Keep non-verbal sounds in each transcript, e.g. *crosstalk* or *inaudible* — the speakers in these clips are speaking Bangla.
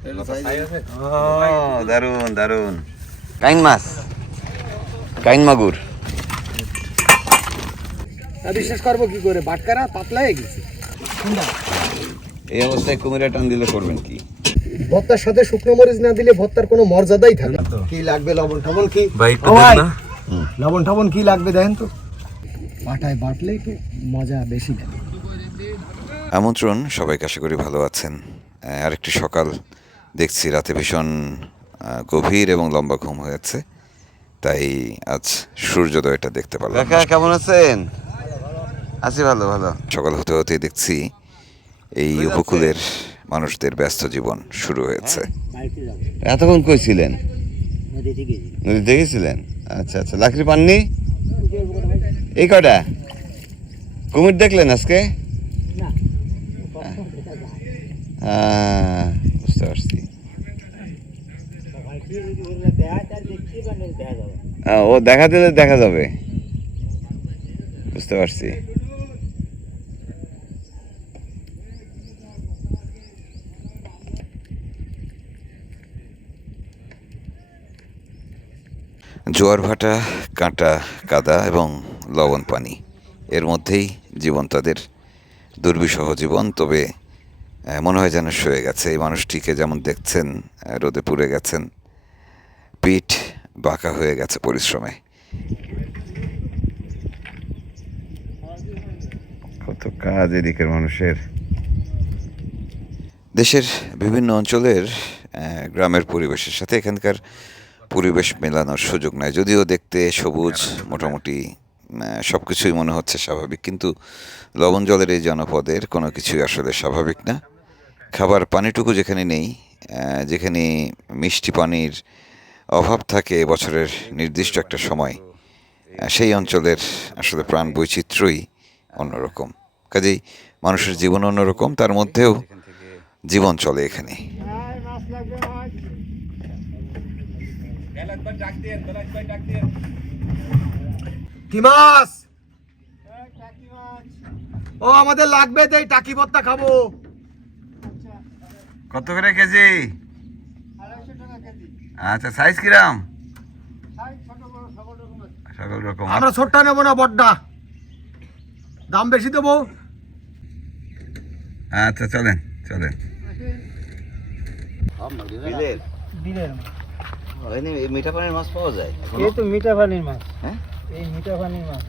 ও দারুণ দারুণ কাইন মাছ কাইন মাগুর। বিশ্বাস করব কি করে? বাটকারা পাতলা হয়ে গেছে এই অবস্থায় কুমিরা টান দিলে করবেন কি? ভর্তার সাথে শুকনো মরিচ না দিলে ভর্তার কোনো মর্যাদাই থাকে না। কি লাগবে লবণ টবণ কি? লবণ টবণ কি লাগবে দেখেন তো? বাটায় বাটলেই তো মজা বেশি দেয় আমন্ত্রণ সবাইকে আশা করি ভালো আছেন। আরেকটি সকাল। দেখছি রাতে ভীষণ গভীর এবং লম্বা ঘুম হয়েছে তাই আজ সূর্যোদয়টা দেখতে পারলাম। কেমন আছেন? আছি ভালো ভালো। সকাল হতে হতেই দেখছি এই উপকূলের মানুষদের ব্যস্ত জীবন শুরু হয়েছে। এতক্ষণ কইছিলেন নদীতে গেছিলেন আচ্ছা আচ্ছা লাকড়ি পাননি? এই কটা কুমির দেখলেন আজকে? হ্যাঁ বুঝতে পারছি হ্যাঁ, ও দেখা দিলে দেখা যাবে। বুঝতে পারছি। জোয়ার ভাটা কাঁটা কাদা এবং লবণ পানি এর মধ্যেই জীবন তাদের দুর্বিষহ জীবন। তবে মনে হয় যেন শুয়ে গেছে। এই মানুষটিকে যেমন দেখছেন রোদে পুড়ে গেছেন পিঠ বাঁকা হয়ে গেছে পরিশ্রমে। কত কাজ এদিকের মানুষের। দেশের বিভিন্ন অঞ্চলের গ্রামের পরিবেশের সাথে এখানকার পরিবেশ মেলানোর সুযোগ নাই। যদিও দেখতে সবুজ মোটামুটি সব কিছুই মনে হচ্ছে স্বাভাবিক কিন্তু লবণ জলের এই জনপদের কোনো কিছুই আসলে স্বাভাবিক না। খাবার পানিটুকু যেখানে নেই যেখানে মিষ্টি পানির অভাব থাকে বছরের নির্দিষ্ট একটা সময়। সেই অঞ্চলের আসলে প্রাণ বৈচিত্র্যই অন্যরকম। কাজেই মানুষের জীবন অন্যরকম তার মধ্যেও জীবন চলে এখানে। কি মাছ ও আমাদের লাগবে তো এই টাকি ভর্তা খাব। কত করে কেজি? আচ্ছা সাইজ কিরাম? সকল রকম। আমরা ছোট্টা নেব না বড্ডা দাম বেশি দেবো? আচ্ছা চলেন চলেন। বিলের মিঠা পানির মাছ পাওয়া যায় এই তো মিঠা পানির মাছ। হ্যাঁ? এই মিঠা পানির মাছ।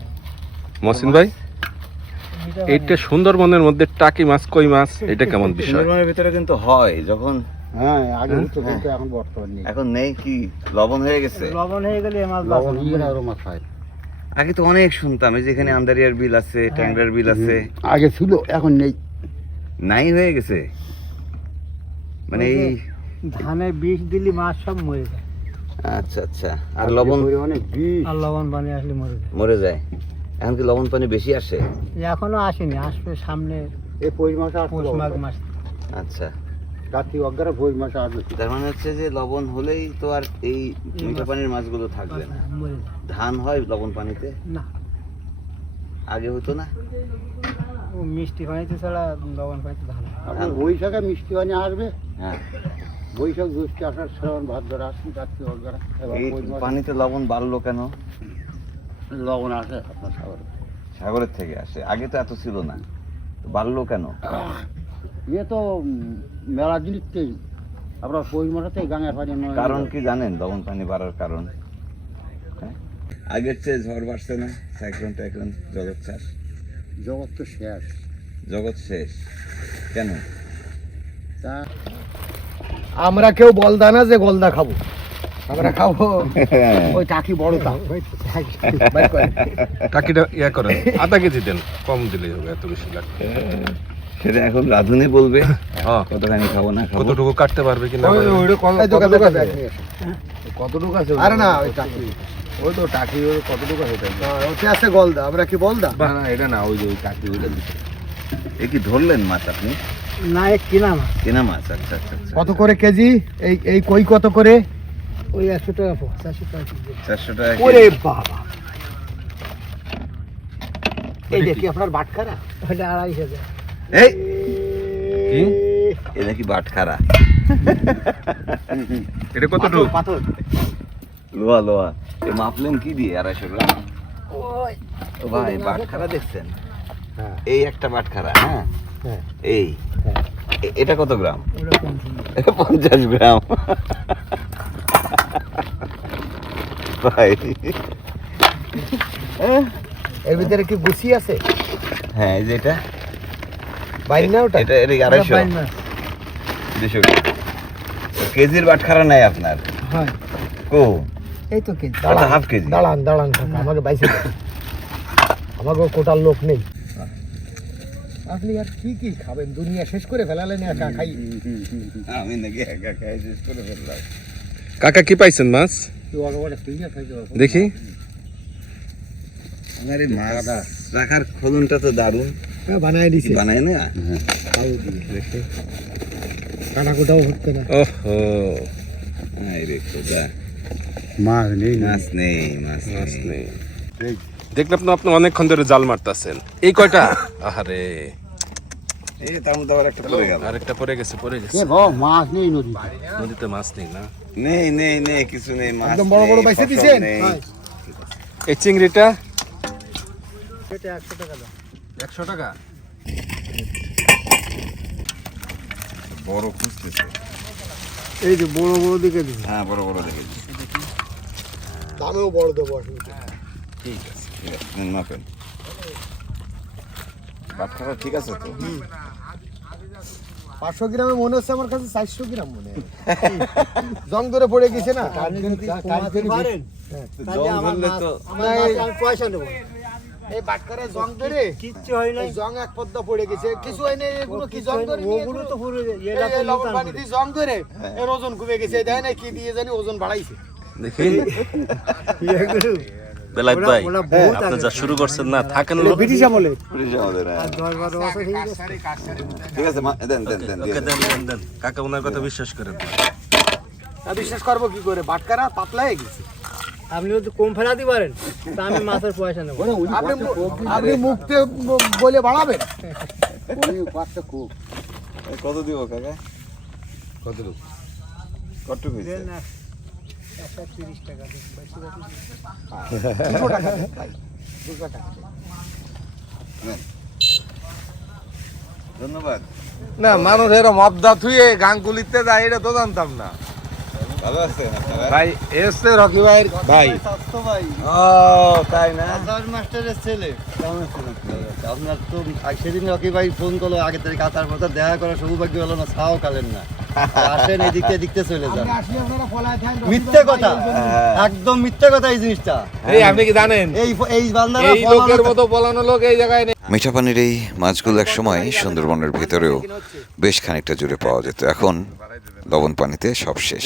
মহসিন ভাই এইটা সুন্দরবনের মধ্যে টাকি মাছ কই মাছ এটা কেমন বিষয়? সুন্দরবনের ভিতরে কিন্তু হয় যখন হ্যাঁ আগে হতো কিন্তু এখন বর্তমান নেই। এখন নেই কি? লবণ হয়ে গেছে? লবণ হয়ে গেলে মাছ লবণ হয়ে গেলে আরও মাছ হয়। আগে তো অনেক শুনতাম এই যেখানে আন্দারিয়ার বিল আছে ট্যাংরার বিল আছে। আগে ছিল এখন নেই। নাই হয়ে গেছে? মানে এই ধানে বিষ দিলি মাছ সব মরে যায়। আচ্ছা আচ্ছা। আর লবণ? অনেক বিষ। আর লবণ পানি আসলে মরে যায়। মরে যায়। এখন কি লবণ পানি বেশি আসে? এখনও আসেনি আসবে সামনে এই পৌষ মাসে পৌষ মাস। আচ্ছা। রাত্রি অজ্ঞারা পৌষ মাসে আসবে তার মানে হচ্ছে যে লবণ হলেই তো আর এই মিঠা পানির মাছগুলো থাকবে না। ধান হয় লবণ পানিতে? না। আগে হতো না? মিষ্টি পানিতে ছাড়া লবণ পানিতে ধান বৈশাখে মিষ্টি পানি আসবে। হ্যাঁ। বৈশাখ জ্যৈষ্ঠ আষাঢ় শ্রাবণ ভাদ্র আসবে রাত্রি অজ্ঞারা। এই পানিতে লবণ বাড়লো কেন? লবণ আসে আপনার সাগরে। সাগরের থেকে আসে। আগে তো এত ছিল না। বাড়লো কেন? ইয়ে তো মেলা জিনিসতেই আপনার পৌষ মাসেতেই গাঙের পানি নয়। কারণ কি জানেন লবণ পানি বাড়ার কারণ? হ্যাঁ? আগের চেয়ে ঝড় বাড়ছে না সাইক্লোন টাইক্লোন জগৎ চাষ জগৎ তো শেষ। জগৎ শেষ। কেন? তা আমরা কেউ বলদা না যে গলদা খাব। আমরা খাব *laughs* ওই টাকি বড়টা বাইর করে। *laughs* টাকিটা ইয়া করেন আধা কেজি দেন কম দিলেই হবে এত বেশি লাগবে। *laughs* সেটা এখন রাধুনি বলবে হ্যাঁ। কতখানি খাব না খাব। কতটুকু কাটতে পারবে কিনা নিয়ে এসো। কতটুকু আছে? আরে না ওই টাকি। ওই তো টাকি কতটুকু আছে তাই? ওতে আছে গলদা আমরা কি বলদা? না না এটা না ওই যে ওই টাকি ওইটা এ কি ধরলেন মাছ আপনি? না এক কিনা মাছ। কেনা মাছ আচ্ছা আচ্ছা আচ্ছা। কত করে কেজি? এই এই কই কত করে? ওই একশো টাকা চারশো টাকা চারশো টাকা ওরে বাবা। এই দেখি আপনার বাটখারা? ওইটা আড়াই হাজার এই। কি? এ নাকি বাটখারা এটা কতটুকু পাথর লোয়া লোয়া। এ মাপলেন কি দিয়ে আড়াইশো গ্রাম? ও ভাই বাটখারা দেখছেন? হ্যাঁ। এই একটা বাটখারা হ্যাঁ? হ্যাঁ। এই। হ্যাঁ। এটা কত গ্রাম? পঞ্চাশ। গ্রাম। ভাই। এর ভিতরে কি গুছি আছে? হ্যাঁ এই যে এটা। বাইরে না ওটা? এটা এটা আড়াইশো? না। দুশো কেজির বাটখারা নাই আপনার? হ্যাঁ। কো? এই তো কেজি। ওটা হাফ কেজি? দাঁড়ান দাঁড়ান আমাকে বাইসে দেন। আমাকে কোটার লোক নেই। আপনি আর কি কি খাবেন? দুনিয়া শেষ করে ফেলালেন একা খাই। আমি নাকি একা খাই শেষ করে ফেললাম। কাকা কি পাইছেন মাছ? দেখি। আমার এই মাছ রাখার খোলনটা তো দারুণ। বানায় দিছে। বানায় না তাও দিয়ে কাটা কোটাও হচ্ছে না। ওহো। হাই রে খোদা। মাছ নেই। মাছ নেই মাছ মাছ নেই। দেখলাম আপনি অনেকক্ষণ ধরে জাল মারতেছেন। এই কয়টা? আহারে। এই তার মধ্যে আবার একটা পড়ে গেল। আরেকটা পড়ে গেছে পড়ে গেছে। মাছ নেই নদী নদীতে মাছ নেই না? নেই নেই নেই কিছু নেই মাছ একদম বড় বড় দিছেন? এই চিংড়িটা? টাকা দাও একশো টাকা? বড় খুঁজতেছে। এই যে বড় বড় দিকে দিছে হ্যাঁ বড় বড় দেখেছি দামেও বড় দেবো অসুবিধা ঠিক আছে ঠিক আছে নিন, মাপেন। বাটখারা ঠিক আছে তো? পাঁচশো গ্রামে মনে হচ্ছে আমার কাছে চারশো গ্রাম মনে হয়। জং ধরে পড়ে গেছে না? হ্যাঁ। পয়সা নেব। এই বাটকারে জং ধরে? কিচ্ছু হয় না জং এক পদ্মা পড়ে গেছে। কিছু হয় না এগুলো কি জং ধরে ওগুলো তো পুরো লবণ পানি দিয়ে জং ধরে এর ওজন কমে গেছে দেয় না কি দিয়ে জানি ওজন বাড়াইছে। দেখি *laughs* বেলায় ভাই আপনি যা শুরু করছেন না থাকেন লোক। ব্রিটিশ আমলে পুলিশ আমাদের। ঠিক আছে দেন দেন দেন ওকে দেন। দেন দেন দেন। কাকা ওনার কথা বিশ্বাস করেন বিশ্বাস করব কি করে? বাটকারা পাতলা হয়ে গেছে। আপনি যদি কম ফেলাতে পারেন তা আমি মাছের পয়সা নেব। আপনি আপনি মুখতে বলে বাড়াবেন? কত দিব কাকা? ভাই দুশো টাকা ধন্যবাদ। না মানুষ এরকম অবদা থুয়ে গাঙ্গুলিতে যায় এটা তো জানতাম না। ভাই এসছে রকি ভাই। ভাই ও তাই না? মাস্টারের ছেলে। আপনার তো সেদিন রকি ভাই ফোন করল আগে থেকে কাতার কথা দেখা করার সৌভাগ্য হলো না ছাও কালেন না। আসেন দিকতে চলে যান। মিথ্যে কথা। হ্যাঁ। একদম মিথ্যে কথা এই জিনিসটা। এই আপনি কি জানেন? এই এই বান্দারা এই লোকের মতো বলানো লোক এই জায়গায় নেই। মিঠা পানির এই মাছগুলো এক সময় সুন্দরবনের ভিতরেও বেশ খানিকটা জুড়ে পাওয়া যেত। এখন লবণ পানিতে সব শেষ।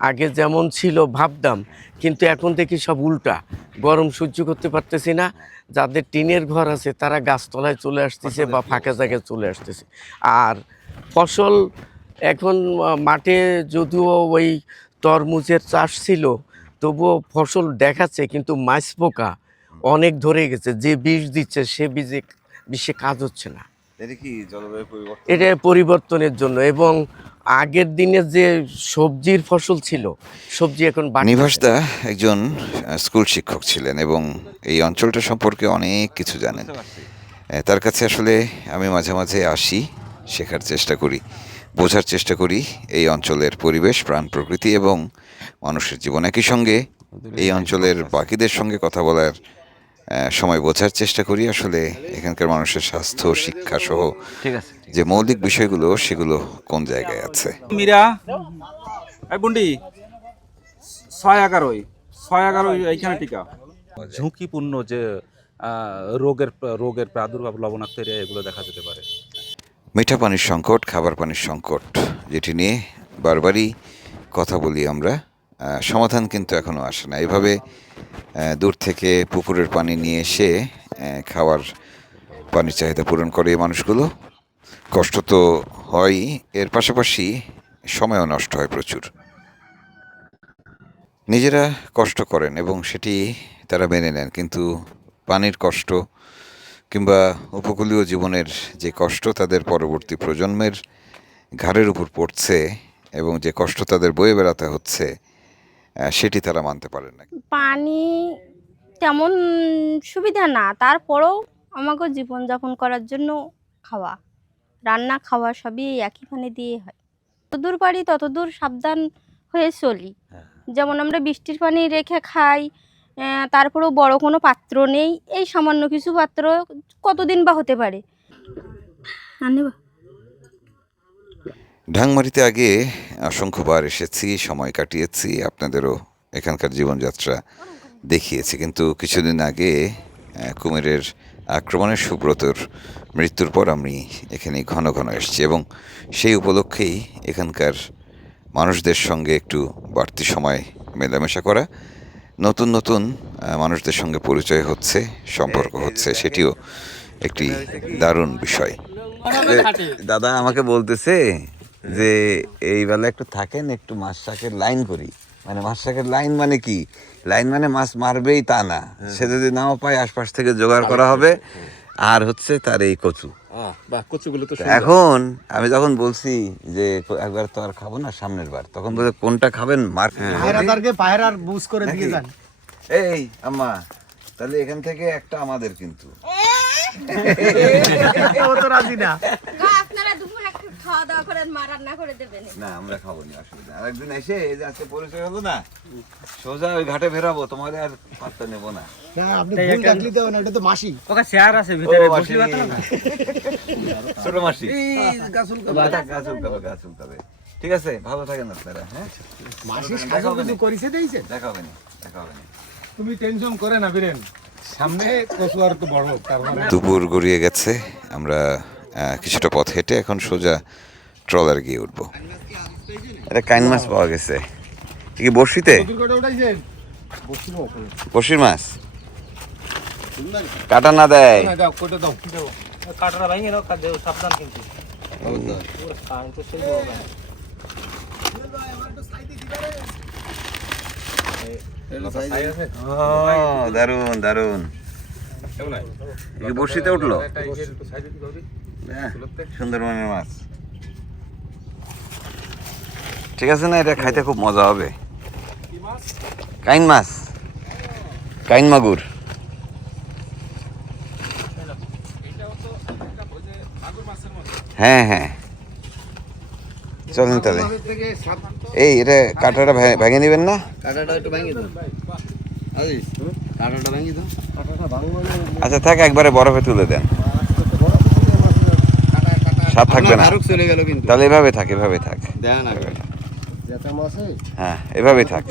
আগে যেমন ছিল ভাবতাম কিন্তু এখন দেখি সব উল্টা। গরম সহ্য করতে পারতেছি না। যাদের টিনের ঘর আছে তারা গাছতলায় চলে আসতেছে বা ফাঁকা জায়গায় চলে আসতেছে। আর ফসল এখন মাঠে যদিও ওই তরমুজের চাষ ছিল তবুও ফসল দেখাচ্ছে কিন্তু মাছ পোকা অনেক ধরে গেছে। যে বীজ দিচ্ছে সে বীজে বিষে কাজ হচ্ছে না। এটা জলবায়ু পরিবর্তন? এটা পরিবর্তনের জন্য। এবং আগের দিনে যে সবজির ফসল ছিল, সবজি এখন। নিবাস একজন স্কুল শিক্ষক ছিলেন এবং এই অঞ্চলটা সম্পর্কে অনেক কিছু জানেন তার কাছে আসলে আমি মাঝে মাঝে আসি, শেখার চেষ্টা করি, বোঝার চেষ্টা করি এই অঞ্চলের পরিবেশ, প্রাণ, প্রকৃতি এবং মানুষের জীবন একই সঙ্গে এই অঞ্চলের বাকিদের সঙ্গে কথা বলার সময় বোঝার চেষ্টা করি। আসলে এখানকার মানুষের স্বাস্থ্য শিক্ষা সহ যে মৌলিক বিষয়গুলো সেগুলো কোন জায়গায় আছে? মীরা বুন্ডি ছয় এগারোই ছয় এগারোই এইখানে টিকা। ঝুঁকিপূর্ণ যে রোগের রোগের প্রাদুর্ভাব লবণাক্ত এরিয়া এগুলো দেখা যেতে পারে। মিঠা পানির সংকট খাবার পানির সংকট যেটি নিয়ে বারবারই কথা বলি আমরা। সমাধান কিন্তু এখনও আসে না। এভাবে দূর থেকে পুকুরের পানি নিয়ে এসে খাওয়ার পানির চাহিদা পূরণ করে এই মানুষগুলো। কষ্ট তো হয়ই এর পাশাপাশি সময়ও নষ্ট হয় প্রচুর। নিজেরা কষ্ট করেন এবং সেটি তারা মেনে নেন কিন্তু পানির কষ্ট কিংবা উপকূলীয় জীবনের যে কষ্ট তাদের পরবর্তী প্রজন্মের ঘাড়ের উপর পড়ছে এবং যে কষ্ট তাদের বয়ে বেড়াতে হচ্ছে সেটি তারা মানতে পারেন না পানি তেমন সুবিধা না তারপরেও আমাকে জীবনযাপন করার জন্য খাওয়া রান্না খাওয়া সবই একই পানি দিয়ে হয়। যতদূর পারি ততদূর সাবধান হয়ে চলি। যেমন আমরা বৃষ্টির পানি রেখে খাই তারপরেও বড় কোনো পাত্র নেই এই সামান্য কিছু পাত্র কতদিন বা হতে পারে? ঢাংমারিতে আগে অসংখ্যবার এসেছি সময় কাটিয়েছি আপনাদেরও এখানকার জীবনযাত্রা দেখিয়েছি। কিন্তু কিছুদিন আগে কুমিরের আক্রমণের সুব্রতর মৃত্যুর পর আমি এখানে ঘন ঘন এসেছি এবং সেই উপলক্ষেই এখানকার মানুষদের সঙ্গে একটু বাড়তি সময় মেলামেশা করা নতুন নতুন মানুষদের সঙ্গে পরিচয় হচ্ছে সম্পর্ক হচ্ছে সেটিও একটি দারুণ বিষয়। দাদা আমাকে বলতেছে যে এই বেলা একটু থাকেন একটু মাছ শাকের লাইন করি। মানে মাছ শাকের লাইন মানে কি? লাইন মানে মাছ মারবেই তা না। সে যদি নাও পায় আশপাশ থেকে জোগাড় করা হবে। আর হচ্ছে তার এই কচু। আহ, বাহ কচুগুলো তো এখন আমি যখন বলছি যে একবার তো আর খাব না সামনের বার তখন বলে কোনটা খাবেন? মার পায়রার বুঝ করে দিয়ে যান। এই আম্মা তাহলে এখান থেকে একটা আমাদের কিন্তু। ও তো রাজি না। *laughs* খাওয়া দাওয়া করেন মা রান্না করে দেবেন না আমরা খাব না অসুবিধা আর এসে এই যে আজকে পরিচয় হলো না সোজা ওই ঘাটে ফেরাবো তোমার আর পাত্তা নেব না। না আপনি ভুল ডাকলি তো না এটা তো মাসি। ওকে শেয়ার আছে ভিতরে বসি পাতা না? ছোট মাসি। গাছ উল্টাবে গাছ উল্টাবে ঠিক আছে ভালো থাকেন আপনারা হ্যাঁ? মাসি সাজু কিছু করিছে দিয়েছে? দেখা হবে না দেখা হবে না। তুমি টেনশন করে না বীরেন। সামনে কচু আর তো বড় তার মানে দুপুর গড়িয়ে গেছে আমরা কিছুটা পথ হেঁটে এখন সোজা ট্রলার গিয়ে উঠবো। এটা কাইন মাছ পাওয়া গেছে। কি উঠাইছেন বড়শির মাছ? কাটা না দেয়। দারুণ দারুণ বড়শিতে উঠল? সুন্দরবনের মাছ। ঠিক আছে না এটা খাইতে খুব মজা হবে। কাইন মাছ। কাইন মাগুর। হ্যাঁ হ্যাঁ। চলেন তাহলে। এই এটা কাঁটাটা ভেঙে নেবেন না? কাঁটাটা একটু ভাঙি দাও আজিজ কাঁটাটা ভাঙি দাও আচ্ছা থাক একবারে বরফে তুলে দেন। স্বাদ থাকবে না। ফারুক চলে গেল কিন্তু। তাহলে এভাবে থাক এভাবে থাক। হ্যাঁ এভাবেই থাক।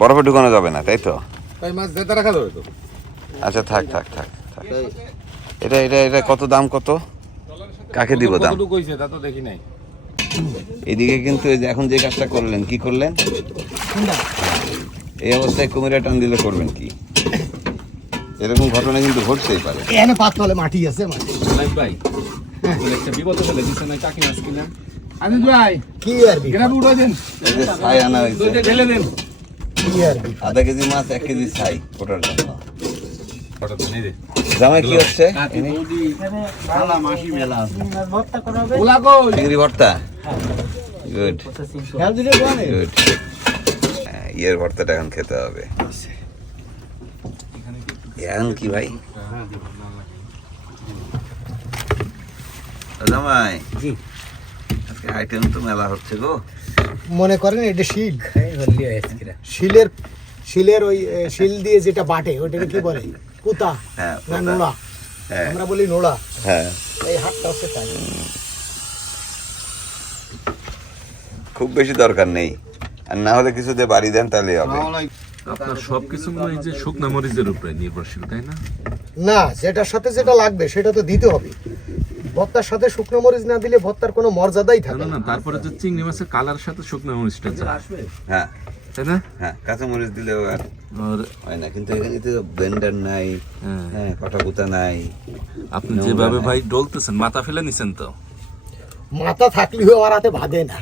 বরফে ঢুকানো যাবে না তাই তো? তাই মাছ জেতা রাখা যাবে তো? আচ্ছা থাক থাক থাক থাক। এটা এটা এটা কত দাম কত? কাকে দিব দাম? কতটুকু হইছে তা তো দেখি নাই। এদিকে কিন্তু যে এখন যে কাজটা করলেন কি করলেন? এই অবস্থায় কুমিরা টান দিলে করবেন কি? এরকম ঘটনা কিন্তু ঘটতেই পারে। এখানে পাতলে মাটি আছে মাটি। ভাই। একটা বিপদ হলে দিছে না মাছ কিনা? ভাই কি আর বি গ্রামে উঠাই দেন। ছাই আনা হয়েছে। ঢেলে দেন। কি আর বি আধা কেজি মাছ এক কেজি ছাই ওটার জন্য। জামাই কি হচ্ছে? চিংড়ি ভর্তা গুড গুড ইয়ের ভর্তাটা এখন খেতে হবে। এখন কি ভাই? জামাই জি। আজকে আইটেম তো মেলা হচ্ছে গো। মনে করেন এটা শিল? শিলের শিলের ওই শিল দিয়ে যেটা বাটে ওটাকে কি বলে? পুতা হ্যাঁ না নোড়া? হ্যাঁ। আমরা বলি নোড়া। হ্যাঁ। এই হাতটা হচ্ছে তাই খুব বেশি দরকার নেই। আর না হলে কিছু দিয়ে বাড়ি দেন তাহলে হবে। আপনার সবকিছু যে শুকনা মরিচের উপরে নির্ভরশীল তাই না? না যেটার সাথে যেটা লাগবে সেটা তো দিতে হবে। ভত্তার সাথে শুকনো মরিচ না দিলে ভর্তার কোনো মর্যাদাই থাকে না তারপরে যে চিংড়ি মাছের কালার সাথে শুকনা মরিচটা যায় হ্যাঁ। তাই না? হ্যাঁ আর হয় না কিন্তু এখানে তো ব্লেন্ডার নাই হ্যাঁ, কটাকুতা নাই আপনি যেভাবে ভাই ডলতেছেন মাথা ফেলে নিছেন তো। মাথা থাকলেও আমার হাতে বাঁধে না।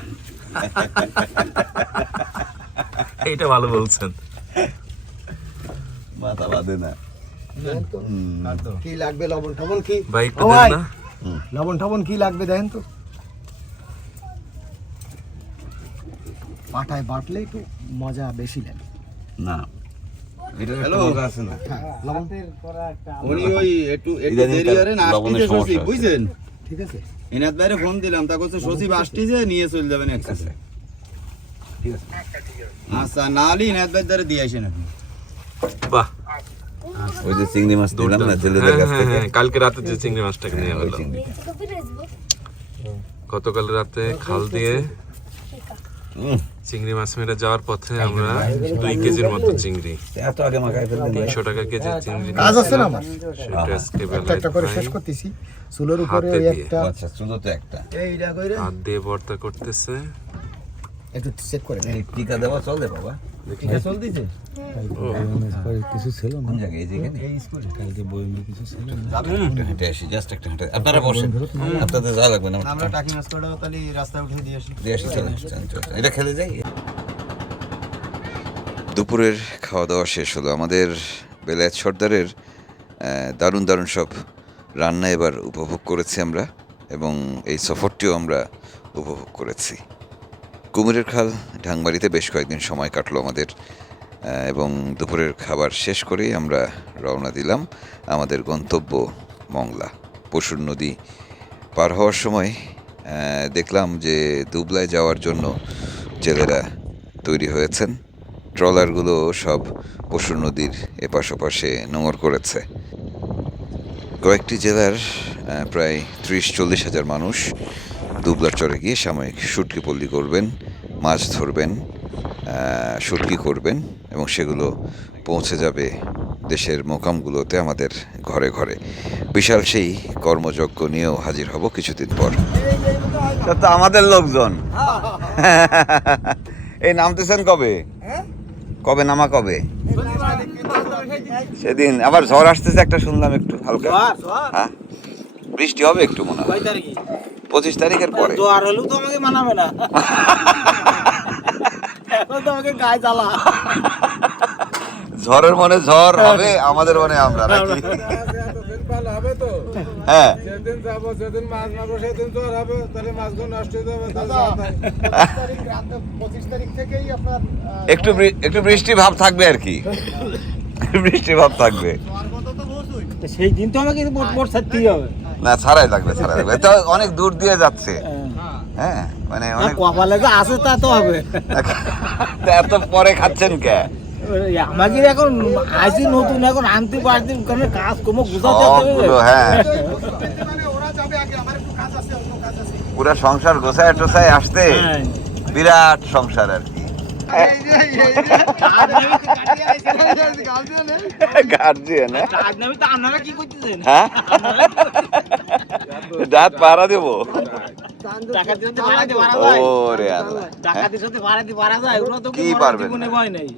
এইটা ভালো বলছেন। মাথা বাঁধে না। তো। কি লাগবে লবণ টবণ কি? ভাই একটু না। লবণ টবণ কি লাগবে দেখেন তো? পাঠায় বাটলে একটু মজা বেশি লাগে। না। এটা Hello? মজা আছে না। হ্যাঁ। বুঝছেন? ঠিক আছে। বাইরে ফোন দিলাম তা করছে সচিব আসতেছে নিয়ে চলে যাবেন একসাথে ঠিক আছে। আচ্ছা না হলে এনাদ বাইর দ্বারা দিয়ে আসেন আপনি। বাহ। ওই যে চিংড়ি মাছ দিলাম না জেলেদের হ্যাঁ কাছ হ্যাঁ থেকে। হ্যাঁ কালকে রাতে যে চিংড়ি মাছটাকে নিয়ে চিংড়ি। গতকাল রাতে খাল দিয়ে চিংড়ি মাছ মেরে যাওয়ার পথে আমরা দুই কেজির মতো চিংড়ি। তিনশো টাকা কেজি চিংড়ি কাজ আছে না আমার? আজকে একটা একটা করে শেষ করতেছি। চুলের উপরে হাতে ওই দিয়ে। একটা আচ্ছা চুলো তো একটা হাত দিয়ে ভর্তা করতেছে। একটু চেক করে এই টিকা দেওয়া চলে বাবা। টিকা চলতেছে? কোন জায়গায়? এই যে এখানে একটু হেঁটে আসি জাস্ট একটা হেঁটে। আপনারা বসেন। আপনাদের যা লাগবে না আমরা টাকি। মাছ কটা তাহলে রাস্তায় উঠে দিয়ে আসি। দিয়ে আসি চলে এটা খেলে যাই? দুপুরের খাওয়া দাওয়া শেষ হলো। আমাদের বেলায়েত সর্দারের দারুণ দারুণ সব রান্না এবার উপভোগ করেছি আমরা এবং এই সফরটিও আমরা উপভোগ করেছি। কুমিরের খাল, ঢাংবাড়িতে বেশ কয়েকদিন সময় কাটলো আমাদের এবং দুপুরের খাবার শেষ করেই আমরা রওনা দিলাম আমাদের গন্তব্য মংলা। পশুর নদী পার হওয়ার সময় দেখলাম যে দুবলায় যাওয়ার জন্য জেলেরা তৈরি হয়েছেন। ট্রলারগুলো সব পশুর নদীর এপাশ ওপাশে নোঙর করেছে। কয়েকটি জেলার প্রায় ত্রিশ চল্লিশ হাজার মানুষ দুবলার চরে গিয়ে সাময়িক শুটকি পল্লী করবেন মাছ ধরবেন শুটকি করবেন এবং সেগুলো পৌঁছে যাবে দেশের মোকামগুলোতে আমাদের ঘরে ঘরে। বিশাল সেই কর্মযজ্ঞ নিয়েও হাজির হব কিছুদিন পর। তো আমাদের লোকজন। এই নামতেছেন কবে? কবে নামা কবে? সেদিন। আবার ঝড় আসতেছে একটা শুনলাম একটু হালকা। হ্যাঁ? বৃষ্টি হবে একটু মনে হয়। পঁচিশ তারিখের পরে। জোয়ার হলেও তো আমাকে মানাবে না। এখন তো আমাকে গায়ে জ্বালা। ঝড়ের মনে ঝড় হবে আমাদের মনে আমরা নাকি? হবে তো। হ্যাঁ। যেদিন যাব যেদিন মাছ মারবো সেদিন হবে। তাহলে মাছগুলো নষ্ট হয়ে যাবে পঁচিশ তারিখ থেকেই আপনার একটু একটু বৃষ্টি ভাব থাকবে আর কি। বৃষ্টি ভাব থাকবে। সেই দিন তো আমাকে মোট ছাড়তেই হবে। না ছাড়াই লাগবে ছাড়াই লাগবে। তো অনেক দূর দিয়ে যাচ্ছে। হ্যাঁ। মানে অনেক কপালে যে আছে তা তো হবে। তা এত পরে খাচ্ছেন কে? আমাকে এখন আইসি নতুন এখন আনতে পারছি কারণ কাজ কমো গুছাতে হ্যাঁ। মানে ওরা যাবে আগে আমার একটু কাজ আছে অন্য কাজ আছে। পুরো সংসার গোছায় টোছায় আসতে? হ্যাঁ। বিরাট সংসার আর কি। গার্জিয়ান কি হ্যাঁ দাঁত পাড়া দেবো কি পারবেন নেই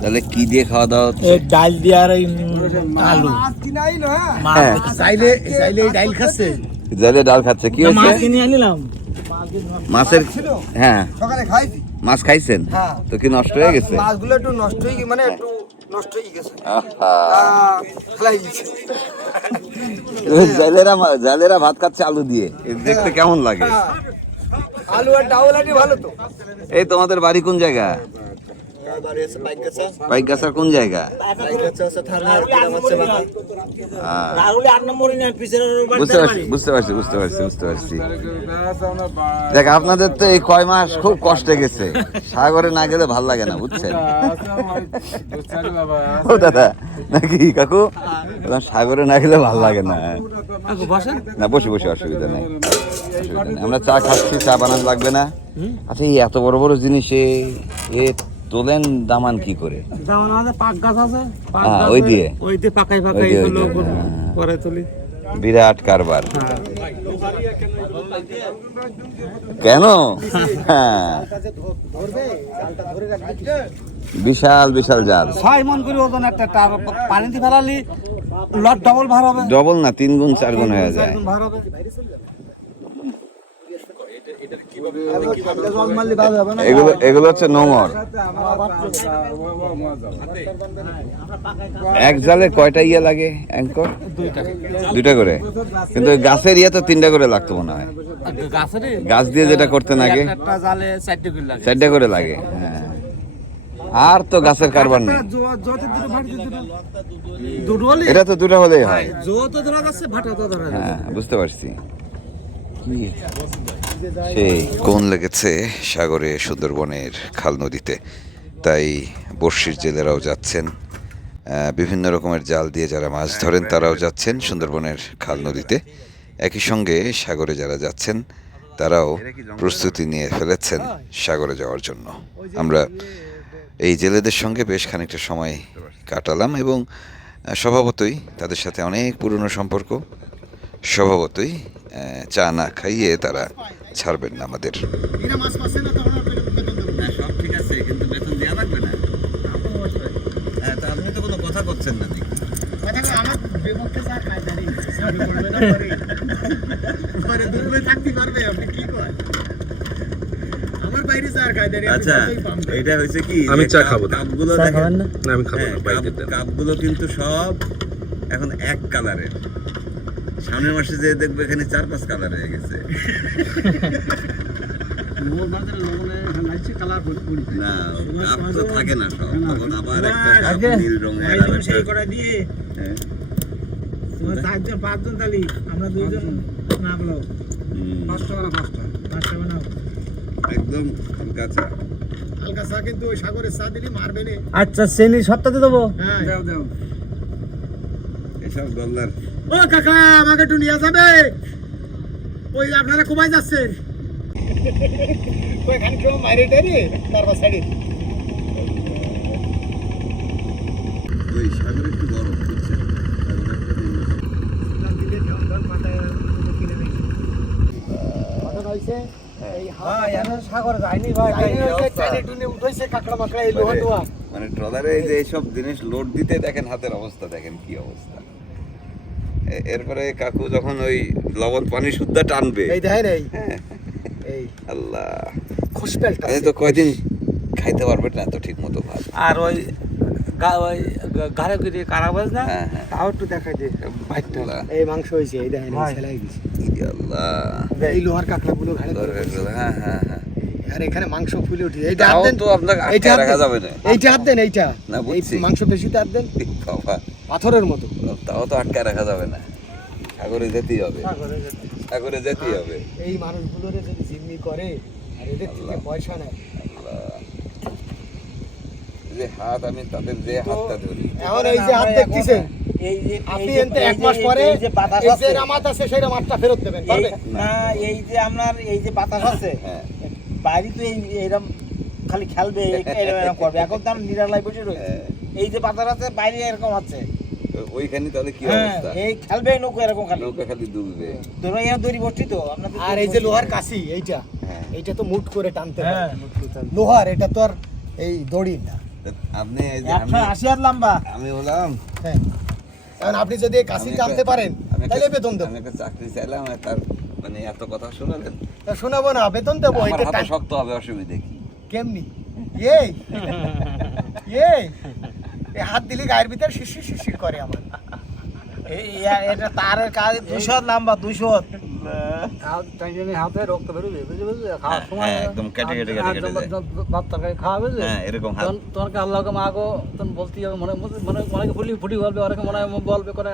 তাহলে কি দিয়ে খাওয়া দাওয়া হচ্ছে? ডাল দিয়ে আর আলু। হ্যাঁ। চাইলে চাইলে এই ডাইল খাচ্ছে। ডাল খাচ্ছে। কি মাছ হয়েছে? কিনে আনিলাম। মাছের হ্যাঁ। সকালে খাইছি। মাছ খাইছেন? হ্যাঁ। তো কি নষ্ট হয়ে গেছে? মাছগুলো একটু নষ্ট হয়ে গেছে মানে একটু নষ্ট হয়ে গেছে। জালেরা জালেরা ভাত খাচ্ছে আলু দিয়ে। দেখতে কেমন লাগে? আলু আর ডাউল আটি ভালো তো। এই তোমাদের বাড়ি কোন জায়গা? কোন জায়গা? বুঝতে পারছি বুঝতে পারছি বুঝতে পারছি বুঝতে পারছি। দেখ আপনাদের তো এই কয় মাস খুব কষ্টে গেছে। সাগরে না গেলে ভালো লাগে না বুঝছেন? ও দাদা নাকি কাকু? সাগরে না গেলে ভালো লাগে না। না বসে বসে অসুবিধা নেই। আমরা চা খাচ্ছি চা বানানো লাগবে না। আচ্ছা এই এত বড় বড় জিনিস এ তোলেন দামান কি করে? যেমন আমাদের পাক গাছ আছে। হ্যাঁ, ওই দিয়ে? ওই দিয়ে পাকাই পাকাই হলো হ্যাঁ। করে তুলি। বিরাট কারবার। কেন? হ্যাঁ বিশাল বিশাল জাল। ছয় মন করে ওজন একটা তার পানিতে ফেলালি লট ডবল ভার হবে। ডবল না তিন গুণ চার গুণ হয়ে যায়। ভার হবে। এগুলো এগুলো হচ্ছে নোংর এক জালে কয়টা ইয়ে লাগে? অ্যাঙ্কর? দুইটা করে। কিন্তু গাছের ইয়ে তো তিনটা করে লাগতো মনে হয়। গাছ দিয়ে যেটা করতে লাগে। চারটা করে লাগে হ্যাঁ। আর তো গাছের কারবার নেই। এটা তো দুটো হলেই হয়। হ্যাঁ বুঝতে পারছি। সেই কোন লেগেছে সাগরে সুন্দরবনের খাল নদীতে? তাই বর্ষির জেলেরাও যাচ্ছেন বিভিন্ন রকমের জাল দিয়ে যারা মাছ ধরেন তারাও যাচ্ছেন সুন্দরবনের খাল নদীতে। একই সঙ্গে সাগরে যারা যাচ্ছেন, তারাও প্রস্তুতি নিয়ে ফেলেছেন সাগরে যাওয়ার জন্য। আমরা এই জেলেদের সঙ্গে বেশ খানিকটা সময় কাটালাম এবং স্বভাবতই তাদের সাথে অনেক পুরনো সম্পর্ক। স্বভাবতই চা না খাইয়ে তারা ছাড়বেন না আমাদের। ঠিক আছে কিন্তু বেতন দেওয়া লাগবে না। হ্যাঁ তা আপনি তো কোনো কথা করছেন না আমি আচ্ছা চা খাব না। কাপগুলো চা দেখেন। না? আমি খাব হ্যাঁ, না কাপগুলো কিন্তু সব এখন এক কালারের। সামনের মাসে যে দেখবে এখানে চার পাঁচ কালার হয়ে গেছে। না কাপ তো থাকে না সব। তখন আবার একটা সব নীল রঙের আর সেই করে দিয়ে, হ্যাঁ, চারজন, পাঁচজন তালি, আমরা দুইজন না বলো, পাঁচটা বানাও, পাঁচটা। পাঁচটা বানাও। একদম হালকা চা। হালকা চা কিন্তু ওই সাগরের চা দিলে মারবে না। আচ্ছা চেনি সপ্তাহে দেবো? হ্যাঁ। এসব গল্লার ও কাকা আমাকে একটু নিয়ে যাবে? ওই আপনারা যাচ্ছেন? ওইখানে কেউ মাইরে টাইরে? তারপর সাইডে ওই সাগর একটু গরম বুঝছেন? মানে ট্রলারে এই যে এইসব জিনিস লোড দিতে দেখেন হাতের অবস্থা দেখেন কি অবস্থা। এরপরে কাকু যখন ওই লবণ পানি শুদ্ধা টানবে। এই দেখেন এই। হ্যাঁ, এই। আল্লাহ। খুশপেলটা আমি তো কয়দিন খাইতে পারবে না তো ঠিক মতো ভাত। আর ওই ওই ঘরে করে কারাবাজ না হ্যাঁ হ্যাঁ। তাও একটু দেখাই দে। আল্লাহ, এই মাংস এই দেখেন। দিছে। আল্লাহ। এই লোহার হ্যাঁ হ্যাঁ হ্যাঁ। আর এখানে মাংস ফুলে উঠে এইটা হাত দেন। তো আপনাকে এইটা আটকে হাত রাখা যাবে না। এইটা হাত দেন এইটা। না, মাংস বেশিতে হাত দেন। বাবা। পাথরের মতো। তাও তো আটকে রাখা যাবে না। সাগরে যেতেই হবে। সাগরে যেতেই হবে। এই মানুষগুলোরে যদি জিম্মি করে আর এদের থেকে পয়সা নেয়। যে হাত আমি তাদের যে হাতটা ধরি। এখন এই যে হাত দেখতেছেন এই যে আপনি এনতে এক মাস পরে যে বাতাস আছে রামাত আছে সেই রামাতটা ফেরত দেবেন না এই যে আপনার এই যে বাতাস আছে হ্যাঁ। বাইরে তো এই এরকম খালি খেলবে এই- এরম এরম করবে। এখন তো আমি নিরালাই বসে রয়েছে। এই যে বাতাস আছে বাইরে এরকম আছে ও- ওইখানে তাহলে কি হ্যাঁ অবস্থা? এই খেলবে নৌকো এরকম খালি। নৌকা খালি ডুববে। দড়ি বসছি তো আপনাদের আর এই যে লোহার কাশি এইটা হ্যাঁ। এইটা তো মুট করে টানতে হয়। হ্যাঁ লোহার এটা তো আর এই দড়ি না। আপনি এই যে একশো আমি আশি আর লম্বা। আমি বললাম হ্যাঁ। এখন আপনি যদি এই কাশি আমি টানতে পারেন আমি তাহলে বেতন দেবো। আমি একটা চাকরি চাইলাম আর তার মানে এত কথা শোনালেন। তা শোনাবো না বেতন দেবো এটা শক্ত হবে অসুবিধে কি? কেমনি? এই! এই! *laughs* হাত দিলে গায়ের ভিতর শিশির শিশির করে আমার। এই এটা তারের কাজ দুশো লম্বা দুশো হাতে রক্ত বেরোবে বুঝলি বুঝলি? একদম কেটে কেটে কেটে কেটে ভাত তরকারি খাওয়া বুঝলি? হ্যাঁ এরকম আল্লাহকে মাগো তখন বলতে হবে মনে মানে অনেকে ফুলি ফুটি বলবে অনেকে মনে হয় বলবে করে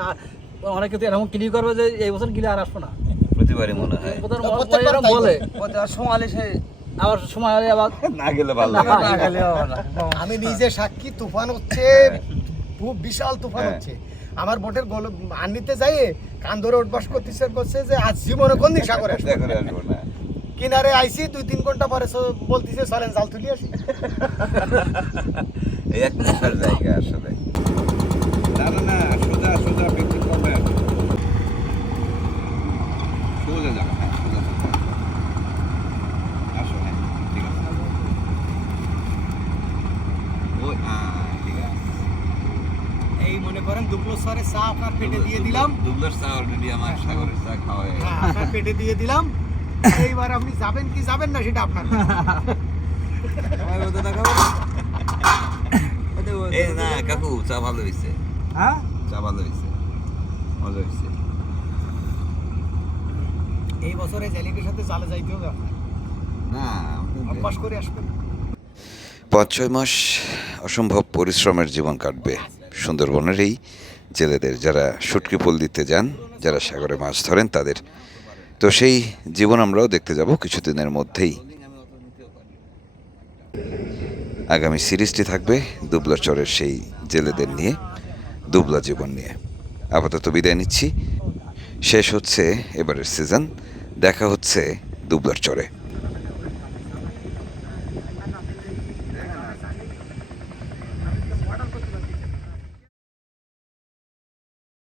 অনেকে তো এরকম কিনি করবে যে এই বছর গিলে আর আসব না। প্রতিবারই মনে হয়। বলে। সোমালি সে আবার সময় হলে আবার না গেলে ভালো না, লাগে। না না। গেলে আমি নিজে সাক্ষী তুফান হচ্ছে খুব বিশাল তুফান হ্যাঁ। হচ্ছে। আমার বোটের গোল আনিতে যাই কান ধরে উঠবাস করতেছে করছে যে আজ জীবনে কোন দিন সাগরে কিনারে আইসি দুই তিন ঘণ্টা পরে বলতেছে চলেন জাল তুলি আসি। *laughs* এই এক জায়গা আসলে। না না না সোজা সোজা পেট্রোল পাম্পে আসো সোজা যাবে হ্যাঁ সোজা সোজা আসো হ্যাঁ ঠিক আছে ওই হ্যাঁ ঠিক আছে এই করেন দুপুর সরে চা আপনার পেটে দিয়ে দিলাম। দুবলার চা অলরেডি আমার সাগরের চা খাওয়া হয়ে গেছে। হ্যাঁ আপনার পেটে দিয়ে দিলাম। এইবার আপনি যাবেন কি যাবেন না সেটা আপনার *laughs* এ না কাকু চা ভালো হয়েছে হ্যাঁ? চা ভালো হয়েছে মজা হয়েছে এই বছরে জেলিকের সাথে চালে যাইতে হবে আপনার। না অভ্যাস করে আসবেন। পাঁচ ছয় মাস অসম্ভব পরিশ্রমের জীবন কাটবে। সুন্দরবনের এই জেলেদের যারা শুটকি পোল দিতে যান, যারা সাগরে মাছ ধরেন তাদের। তো সেই জীবন আমরাও দেখতে যাব কিছুদিনের মধ্যেই। আগামী সিরিজটি থাকবে দুবলা চরের সেই জেলেদের নিয়ে, দুবলা জীবন নিয়ে। আপাতত বিদায় নিচ্ছি। শেষ হচ্ছে এবারের সিজন। দেখা হচ্ছে দুবলার চরে।